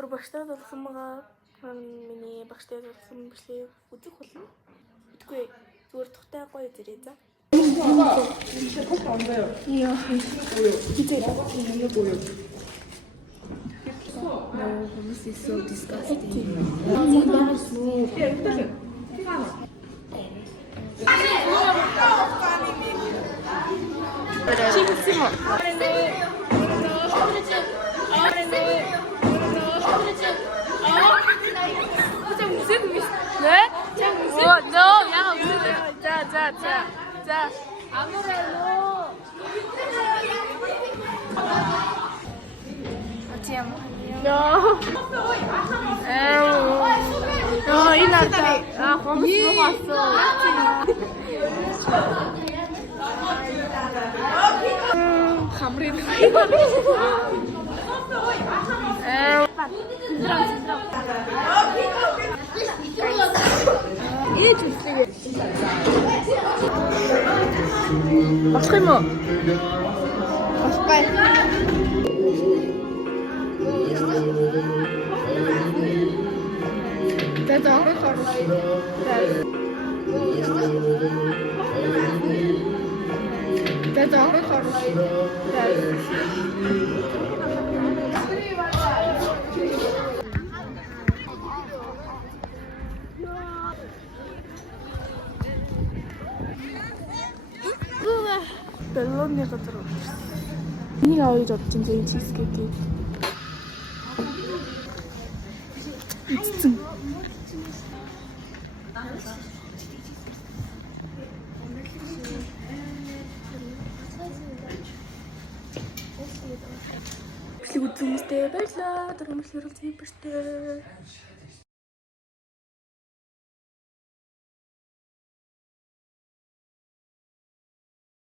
өнөөдөр багштай дурсан байгаа. Миний багштай дурсан бичлэг үзэх болно. Үгүй зүгээр тухтай гоё зэрэг за. Яа. No, this is so disgusting. 네? No, 야, 자. 아무래도. 야. 야, 이났다. 아, 검수 보고 왔어. 가물이 이게 좋지. 맛있게 먹어. That's all. That's all. 멜론이가 들어있어. 언니가 알죠? 진짜 이 치즈케이크. 찡. Если вот думаете, я бежала, то мы все равно не пошли.